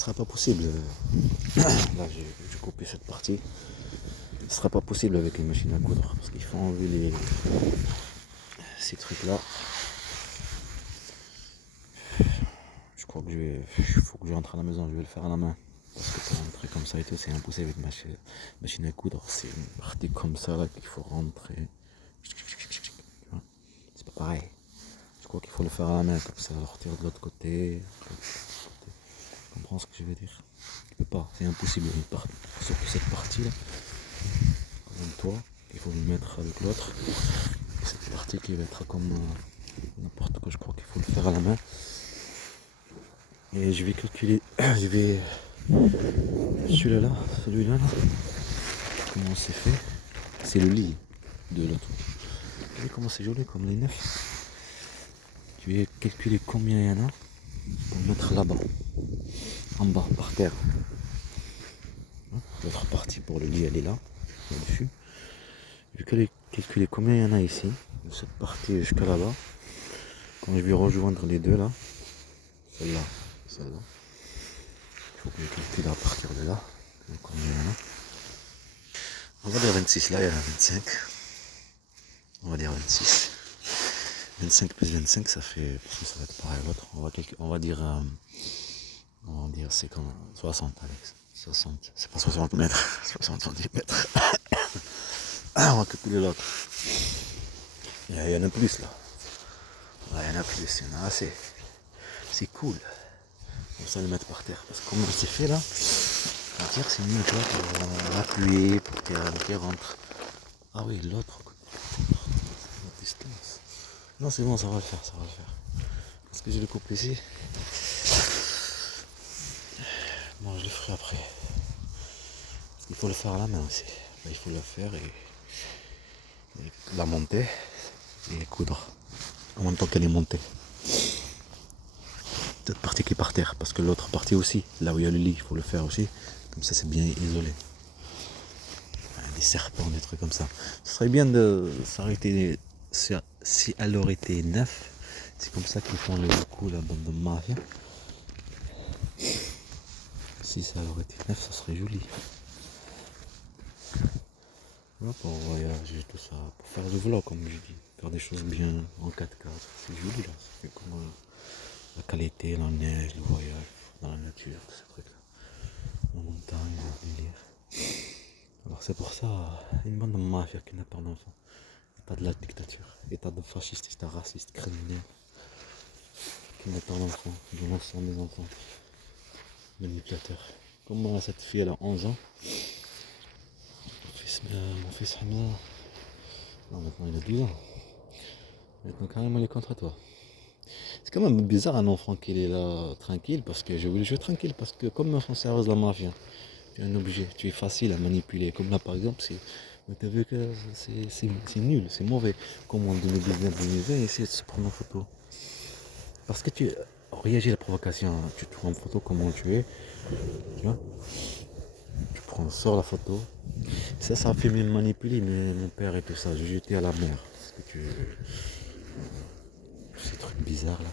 sera pas possible. Là, j'ai coupé cette partie. Ce sera pas possible avec une machine à coudre parce qu'il faut enlever ces trucs-là. Je crois que il faut que je rentre à la maison, je vais le faire à la main. Parce que pour rentrer comme ça et tout, c'est impossible avec machine à coudre. C'est une partie comme ça là qu'il faut rentrer. C'est pas pareil. Je crois qu'il faut le faire à la main, comme ça, le retirer de l'autre côté. Tu comprends ce que je veux dire? Tu peux pas, c'est impossible. Surtout cette partie-là, comme toi, il faut le mettre avec l'autre. Cette partie qui va être comme n'importe quoi, je crois qu'il faut le faire à la main. Et je vais calculer, celui-là, comment c'est fait? C'est le lit de l'autre. Vous voyez comment c'est joli, comme les neufs. Je vais calculer combien il y en a pour le mettre là-bas, en bas, par terre. L'autre partie pour le lit, elle est là, là-dessus. Je vais calculer combien il y en a ici, de cette partie jusqu'à là-bas. Quand je vais rejoindre les deux là, celle-là, celle-là. Il faut que je calcule à partir de là, combien il y en a. On va dire 26, là il y en a 25. On va dire 26. 25 plus 25, ça fait, parce que ça va être pareil à l'autre. On va dire c'est comme 60, Alex. 60, c'est pas 60 mètres, 60 cm. On va calculer l'autre. Il y en a plus là. Ouais, il y en a plus, il y en a assez. C'est cool. Comme ça, le mettre par terre. Parce que comme c'est fait là, on va dire que c'est mieux, tu vois, pour appuyer, pour qu'il rentre. Ah oui, l'autre. La distance. Non, c'est bon, ça va le faire, ça va le faire. Parce que je le coupe ici. Bon, je le ferai après. Il faut le faire à la main aussi. Il faut le faire et la monter et coudre. En même temps qu'elle est montée. Cette partie qui est par terre, parce que l'autre partie aussi, là où il y a le lit, il faut le faire aussi. Comme ça, c'est bien isolé. Des serpents, des trucs comme ça. Ce serait bien de s'arrêter. Si elle aurait été neuf, c'est comme ça qu'ils font le coup, la bande de mafia. Si ça aurait été neuf, ça serait joli. Voilà, pour voyager, tout ça, pour faire du vlog, comme je dis. Faire des choses bien en 4K. C'est joli là. Ça fait comme la qualité, la neige, le voyage dans la nature, tous ces trucs-là. La montagne, le délire. Alors c'est pour ça, une bande de mafia qui n'a pas d'enfants. État de la dictature, état de fasciste, état raciste, criminel. Qui n'a pas d'enfants, violence sur mes enfants. Manipulateur. Comme moi, cette fille, elle a 11 ans. Mon fils Hamza. Non, maintenant il a 12 ans. Maintenant carrément il est contre toi. C'est quand même bizarre un enfant qui est là tranquille parce que je voulais jouer tranquille parce que comme un français de la mafia, tu es un objet, tu es facile à manipuler. Comme là par exemple, tu as vu que c'est nul, c'est mauvais. Comme en 2019-2020, essayer de se prendre en photo. Parce que tu réagis à la provocation, hein. Tu te prends en photo comment tu es, tu vois. Tu prends, sors la photo. Ça a fait me manipuler mon père et tout ça. J'ai jeté à la mer. Parce que ces trucs bizarres là.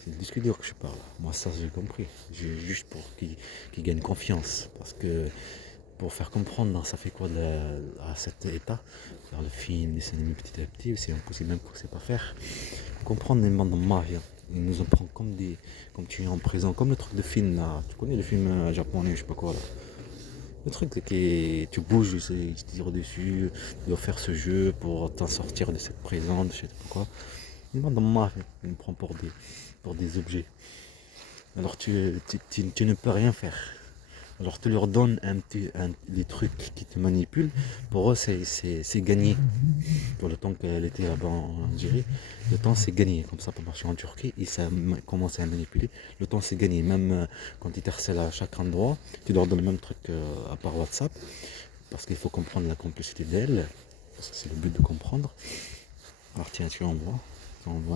C'est le disque dur que je parle. Moi ça j'ai compris. Juste pour qu'il gagne confiance. Parce que pour faire comprendre ça fait quoi à cet état, faire le film, les cinémas petit à petit, c'est impossible même qu'on ne sait pas faire. Comprendre les bandes de mafia. Ils nous en prennent comme tu es en prison, comme le truc de film là. Tu connais le film japonais, je sais pas quoi là. Le truc c'est que tu bouges, ils te tirent dessus, tu dois faire ce jeu pour t'en sortir de cette prison, de je sais pas quoi. Une bande de mafia, ils nous prennent pour des objets. Alors tu ne peux rien faire. Alors tu leur donnes des trucs qui te manipulent. Pour eux c'est gagné. Pour le temps qu'elle était là-bas en Algérie, le temps c'est gagné. Comme ça pour marcher en Turquie, ils commencent à manipuler. Le temps c'est gagné. Même quand ils t'harcèlent à chaque endroit, tu leur donnes le même truc à part WhatsApp. Parce qu'il faut comprendre la complicité d'elle. Parce que c'est le but de comprendre. Alors tiens, tu envoies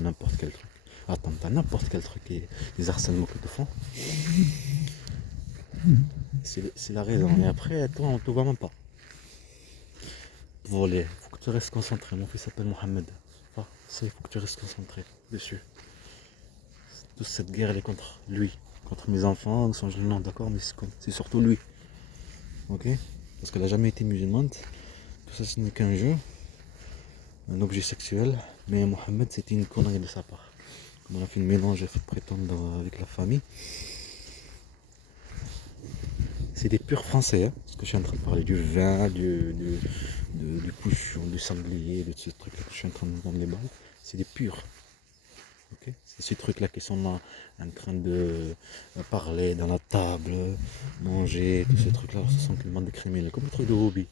n'importe quel truc. Attends, t'as n'importe quel truc et les harcèlements que te font. C'est la raison. Et après, toi, on te voit même pas. Voler. Faut que tu restes concentré. Mon fils s'appelle Mohamed. Enfin, il faut que tu restes concentré dessus. Toute cette guerre, elle est contre lui, contre mes enfants, non, d'accord, mais c'est surtout lui. Ok? Parce qu'elle n'a jamais été musulmane. Tout ça, ce n'est qu'un jeu, un objet sexuel. Mais Mohamed, c'était une connerie de sa part. Comme on a fait le mélange, j'ai fait prétendre avec la famille. C'est des purs français, hein, parce que je suis en train de parler du vin, du cochon, du sanglier, de ces trucs-là que je suis en train de vendre les balles. C'est des purs. Okay, c'est ces trucs-là qui sont là, en train de parler dans la table, manger, tous ces trucs-là, ce sont qu'une bande de criminels, comme le truc de hobby.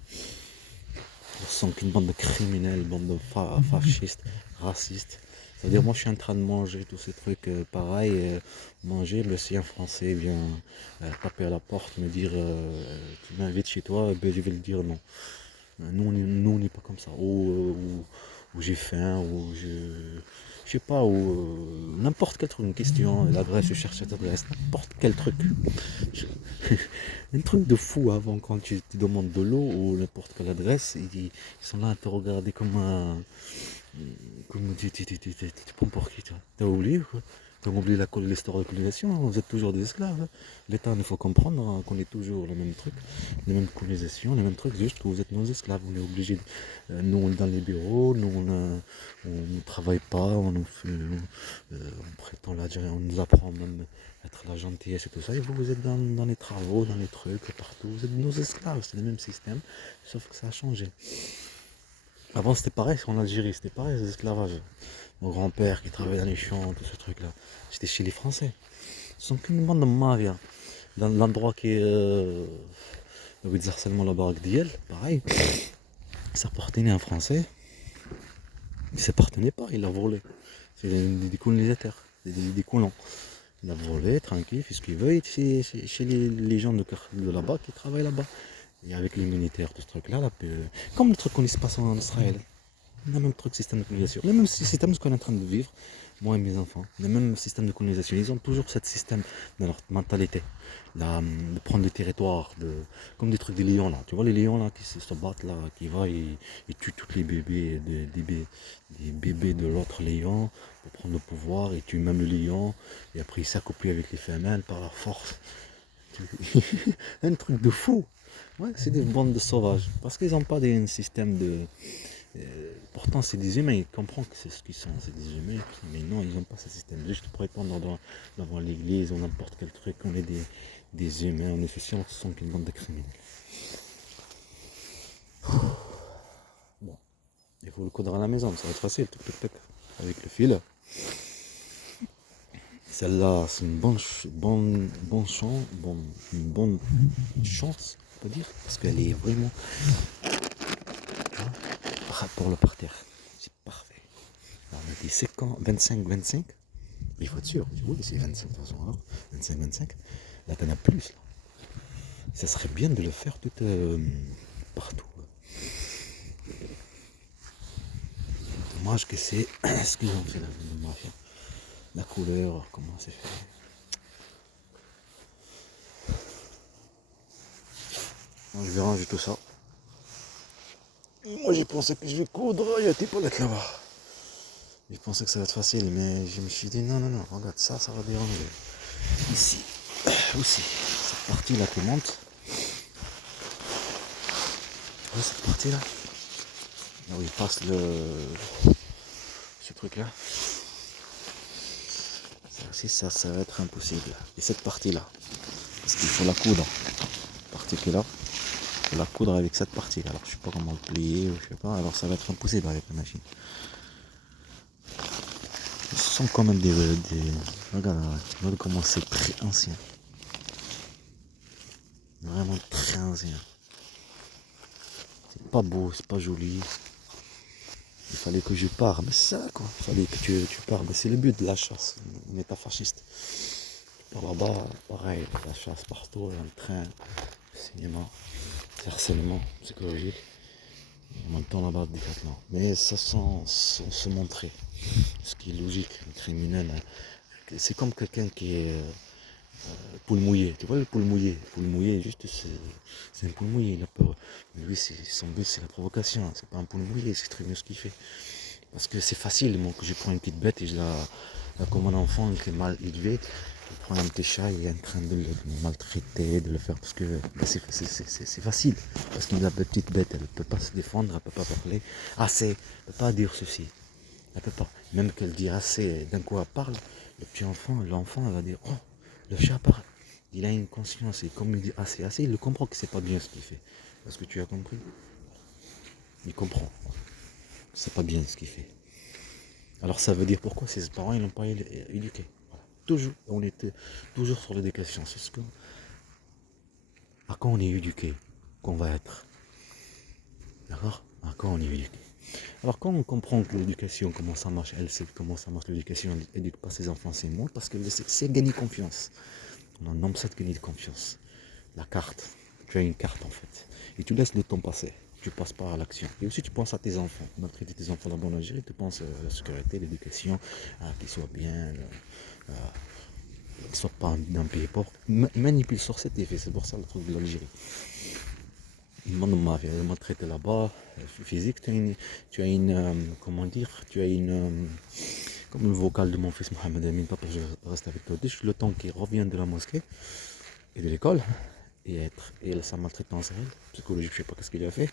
Ce sont qu'une bande de criminels, bande de fascistes, racistes. C'est-à-dire, moi, je suis en train de manger tous ces trucs pareil, manger, le sien français vient taper à la porte, me dire tu m'invites chez toi, ben, je vais le dire non. Nous, on n'est pas comme ça. Ou j'ai faim, ou je sais pas, ou n'importe quel truc, une question, l'adresse, je cherche cette adresse, n'importe quel truc. Un truc de fou avant quand tu te demandes de l'eau ou n'importe quelle adresse, ils sont là à te regarder comme un. Comme tu prends pour qui toi? T'as oublié ou quoi? T'as oublié l'histoire de colonisation, vous êtes toujours des esclaves. Hein. L'État, il faut comprendre hein, qu'on est toujours le même truc, les mêmes colonisations, les mêmes trucs, juste que vous êtes nos esclaves. On est obligés, nous on est dans les bureaux, nous on ne travaille pas, on prétend l'Algérie, on nous apprend même être la gentillesse et tout ça. Et vous êtes dans les travaux, dans les trucs, partout, vous êtes nos esclaves, c'est le même système, sauf que ça a changé. Avant c'était pareil, en Algérie c'était pareil, les esclavages. Mon grand-père qui travaillait dans les champs, tout ce truc-là, c'était chez les Français. Ce sont qu'une bande de mafias. Dans l'endroit qui est le harcèlement la baraque d'Yel, pareil, ça appartenait à un Français. Il ne s'appartenait pas, il l'a volé. C'est des colonisateurs, des colons. Il a volé, tranquille, il fait ce qu'il veut, chez les gens de là-bas qui travaillent là-bas. Et avec les militaires, tout ce truc-là, comme le truc qu'on se passe en Israël. Le même truc, système de colonisation. Le même système qu'on est en train de vivre, moi et mes enfants. Le même système de colonisation. Ils ont toujours ce système dans leur mentalité. De prendre des territoires, comme des trucs des lions là. Tu vois les lions là qui se battent là, qui vont et tuent tous les bébés, des bébés de l'autre lion pour prendre le pouvoir. Ils tuent même le lion. Et après ils s'accouplent avec les femelles par leur force. Un truc de fou. Ouais, c'est des bandes de sauvages. Parce qu'ils n'ont pas un système de. Pourtant, c'est des humains, ils comprennent que c'est ce qu'ils sont, c'est des humains, mais non, ils n'ont pas ce système. Juste pour répondre devant l'église ou n'importe quel truc, on est des humains, on est ceci, on se sent qu'une bande de criminels. Bon, il faut le coudre à la maison, ça va être facile, avec le fil. Celle-là, c'est une bonne chance, on peut dire, parce qu'elle est vraiment pour le parterre. C'est parfait. Alors, on a dit 25. Il faut être sûr. Oui, c'est 25 de toute façon. Alors, 25. Là, t'en as plus. Là. Ça serait bien de le faire tout partout. Dommage que c'est ce qu'ils ont fait la couleur, comment c'est fait. Donc, je vais ranger tout ça. Moi j'ai pensé que je vais coudre, il y a des palettes là-bas. Je pensais que ça va être facile, mais je me suis dit non, regarde, ça va déranger. Ici, aussi, cette partie là qui monte. Ouais, cette partie là. Là où il passe ce truc là. Ça aussi, ça va être impossible. Et cette partie là, parce qu'il faut la coudre. Cette partie qui est là. Il faut la coudre avec cette partie là. Alors je sais pas comment le plier, je sais pas. Alors ça va être impossible avec la machine. Ce sont quand même des regarde comment c'est très ancien. Vraiment très ancien. C'est pas beau, c'est pas joli. Il fallait que je pars, mais c'est ça quoi. Il fallait que tu pars. Mais c'est le but de la chasse. On est pas fasciste. Par là-bas, pareil, la chasse partout, dans le train, le cinéma, harcèlement psychologique. En même temps là-bas, décathlon. Mais ça sans se montrer. Ce qui est logique, le criminel. C'est comme quelqu'un qui est poule mouillé. Tu vois le poule mouillé, juste c'est un poule mouillé, il a peur. Mais lui, son but c'est la provocation. C'est pas un poule mouillé, c'est très bien ce qu'il fait. Parce que c'est facile, moi, que je prends une petite bête et comme un enfant qui est mal élevé, prend un petit chat et est en train de le maltraiter, de le faire parce que c'est facile. Parce que la petite bête, elle ne peut pas se défendre, elle ne peut pas parler assez, elle ne peut pas dire ceci. Elle peut pas. Même qu'elle dit assez, d'un coup elle parle, le petit enfant, l'enfant, elle va dire, oh, le chat parle. Il a une conscience et comme il dit assez, assez, il comprend que c'est pas bien ce qu'il fait. Est-ce que tu as compris? Il comprend. C'est pas bien ce qu'il fait. Alors ça veut dire pourquoi ses parents ils l'ont pas éduqué. Voilà. Toujours, on était toujours sur l'éducation. C'est ce que à quand on est éduqué, qu'on va être. D'accord? À quand on est éduqué. Alors quand on comprend que l'éducation, comment ça marche, elle sait comment ça marche l'éducation, elle n'éduque pas ses enfants, c'est moi, parce que c'est gagner confiance. On nomme ça de gagner de confiance. La carte. Tu as une carte en fait. Et tu laisses le temps passer. Tu passes pas à l'action. Et aussi tu penses à tes enfants. Maltraiter tes enfants dans la bonne Algérie, tu penses à la sécurité, l'éducation, qu'ils soient bien, qu'ils ne soient pas d'un pays pauvre. Manipule sur cet effet, c'est pour ça le truc de l'Algérie. Ils m'ont maltraité là-bas, physique, tu as une comment dire, tu as une, comme le vocal de mon fils Mohamed Amin, pas pour que je reste avec toi, le temps qu'il revient de la mosquée et de l'école, et sa maltraitance réelle, psychologique, je sais pas qu'est-ce qu'il a fait,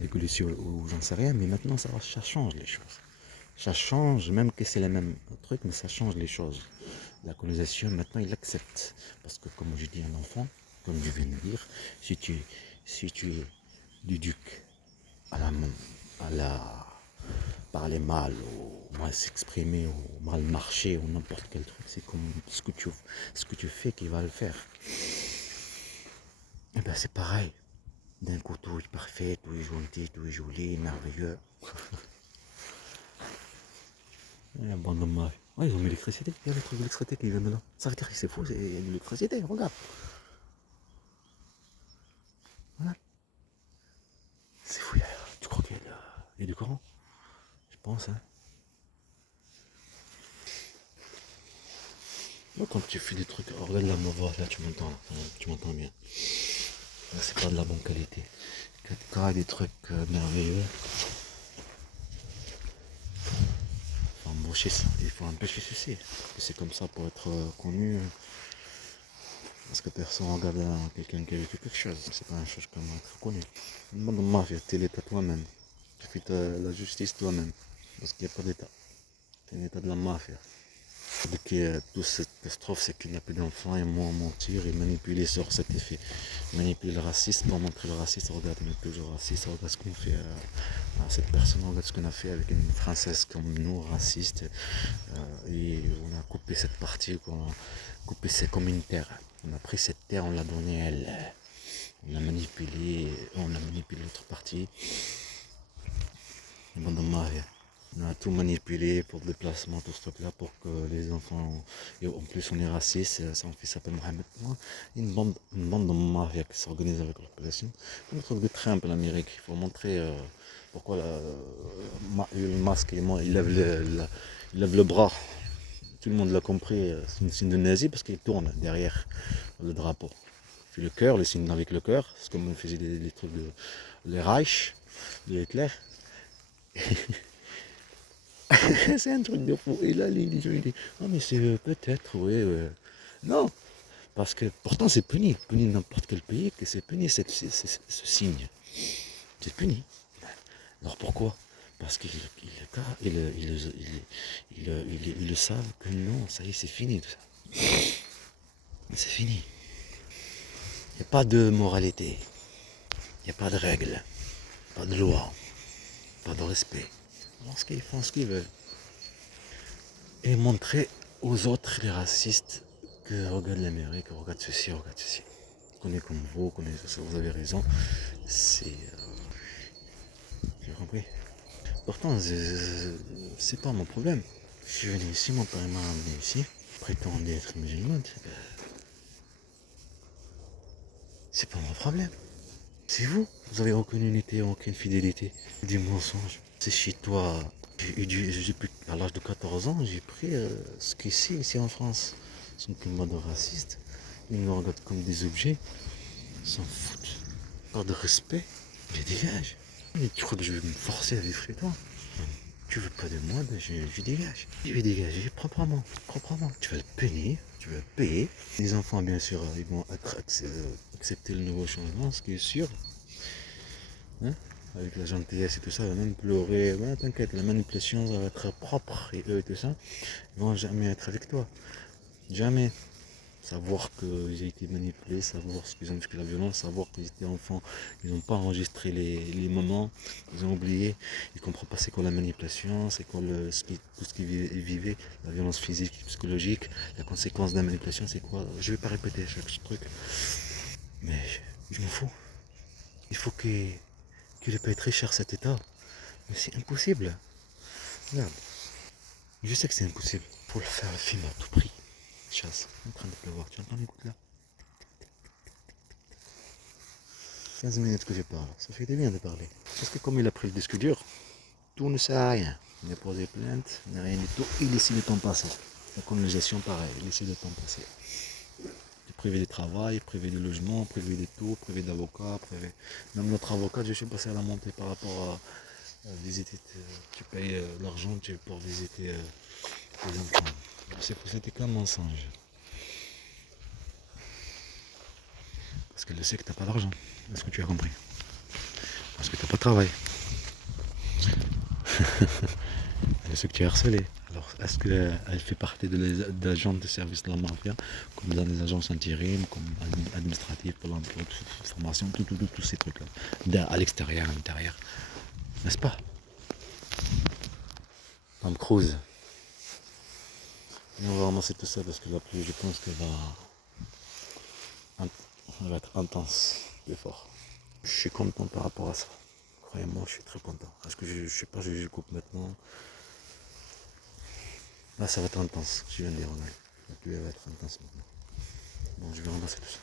l'écologie ou j'en sais rien, mais maintenant ça change les choses. Ça change, même que c'est le même truc, mais ça change les choses. La colonisation, maintenant, il l'accepte. Parce que, comme je dis à un enfant, comme je viens de dire, si tu l'éduques à la parler mal, ou mal s'exprimer, ou mal marcher, ou n'importe quel truc, c'est comme ce que tu fais qu'il va le faire. Et ben c'est pareil. D'un coup, tout est parfait, tout est gentil, tout est joli, merveilleux. Un bon dommage. Ouais, ils ont mis l'électricité. Il y a le truc d'électricité qui vient de là. Ça veut dire que c'est fou, il y a de l'électricité, regarde. Voilà. C'est fou, tu crois qu'il y a du courant? Je pense, hein. Moi, quand tu fais des trucs, regarde la ma voix, là, tu m'entends bien. Là, c'est pas de la bonne qualité. Quand il y a des trucs merveilleux, faut embaucher ça, il faut empêcher ceci. C'est comme ça pour être connu. Parce que personne regarde quelqu'un qui a vécu quelque chose. C'est pas une chose comme être connu. Demande de mafia, t'es l'État toi-même. Tu fais la justice toi-même. Parce qu'il n'y a pas d'État. C'est un État de la mafia. Dès que toute cette catastrophe, c'est qu'il n'y a plus d'enfants et moi mentir et manipuler sur cet effet. Manipuler le racisme pour montrer le racisme. Regarde, on est toujours raciste. Regarde ce qu'on fait à cette personne. Regarde ce qu'on a fait avec une Française comme nous, raciste. Et on a coupé cette partie, on a coupé c'est comme une terre. On a pris cette terre, on l'a donnée à elle. On a manipulé l'autre partie. Et bon, on a tout manipulé pour le déplacement, tout ce truc-là, pour que les enfants. Et en plus, on est raciste, son fils s'appelle Mohamed. Une bande de mafia qui s'organise avec la population. Comme le truc de Trump en Amérique. Il faut montrer pourquoi le masque, il lève le bras. Tout le monde l'a compris, c'est une signe de nazi parce qu'il tourne derrière le drapeau. Puis le cœur, le signe avec le cœur, c'est comme on faisait les trucs de les Reich, de Hitler. C'est un truc de fou. Et là, les gens disent, ah mais c'est peut-être, oui. Non, parce que pourtant c'est puni. Puni n'importe quel pays, que c'est puni ce signe. C'est puni. Alors pourquoi? Parce qu'ils le savent que non, ça y est, c'est fini tout ça. C'est fini. Il n'y a pas de moralité. Il n'y a pas de règles. Pas de loi. Pas de respect. Alors qu'ils font ce qu'ils veulent. Et montrer aux autres, les racistes, que regarde l'Amérique, regarde ceci, regarde ceci. On est comme vous, vous avez raison. C'est. J'ai compris. Pourtant, c'est pas mon problème. Je suis venu ici, mon père m'a amené ici, prétendait être musulman. C'est pas mon problème. C'est vous. Vous avez aucune unité, aucune fidélité. Des mensonges. C'est chez toi. À l'âge de 14 ans, j'ai pris ce ici en France. C'est une mode raciste. Ils nous regardent comme des objets. Ils s'en foutent. Pas de respect. Je dégage. Mais tu crois que je vais me forcer à vivre chez toi? Tu veux pas de moi, je dégage. Je vais dégager proprement. Tu vas le punir. tu vas payer. Les enfants, bien sûr, ils vont accepter le nouveau changement, ce qui est sûr. Hein, avec la gentillesse et tout ça, ils vont même pleurer. Ouais, t'inquiète, la manipulation, ça va être propre. Et eux et tout ça, ils vont jamais être avec toi. Jamais. Savoir que j'ai été manipulé, savoir ce qu'ils ont vécu la violence, savoir qu'ils étaient enfants, ils n'ont pas enregistré les moments, ils ont oublié, ils ne comprennent pas c'est quoi la manipulation, c'est quoi tout ce qu'ils vivaient, la violence physique, psychologique, la conséquence de la manipulation, c'est quoi. Je ne vais pas répéter chaque truc, mais je m'en fous. Il faut qu'il paye très cher cet état, mais c'est impossible. Regarde, je sais que c'est impossible. Il faut le faire le film à tout prix. Chasse, en train de pleuvoir, tu entends les gouttes là? 15 minutes que je parle, ça fait du bien de parler. Parce que comme il a pris le disque dur, tout ne sert à rien. Il a posé plainte, il n'a rien du tout, il laisse le temps passer. La colonisation, pareil, il laisse le temps passer. Privé de travail, privé de logement, privé de tout, privé d'avocat, privé. Même notre avocat, je suis passé à la montée par rapport à visiter, tu payes l'argent pour visiter les enfants. C'était qu'un mensonge. Parce qu'elle sait que tu n'as pas d'argent. Est-ce que tu as compris? Parce que tu n'as pas de travail. Elle sait que tu es harcelé. Alors, est-ce qu'elle fait partie d'agents de service de la mafia, comme dans des agences intérim, comme administratives pour l'emploi, formation, tous ces trucs-là, à l'extérieur, à l'intérieur, n'est-ce pas? Tom Cruise. Et on va ramasser tout ça parce que la pluie, je pense qu'elle va être intense, plus fort. Je suis content par rapport à ça. Croyez-moi, je suis très content. Parce que je sais pas, je coupe maintenant. Là, ça va être intense, je viens de dire. La pluie va être intense maintenant. Bon, je vais ramasser tout ça.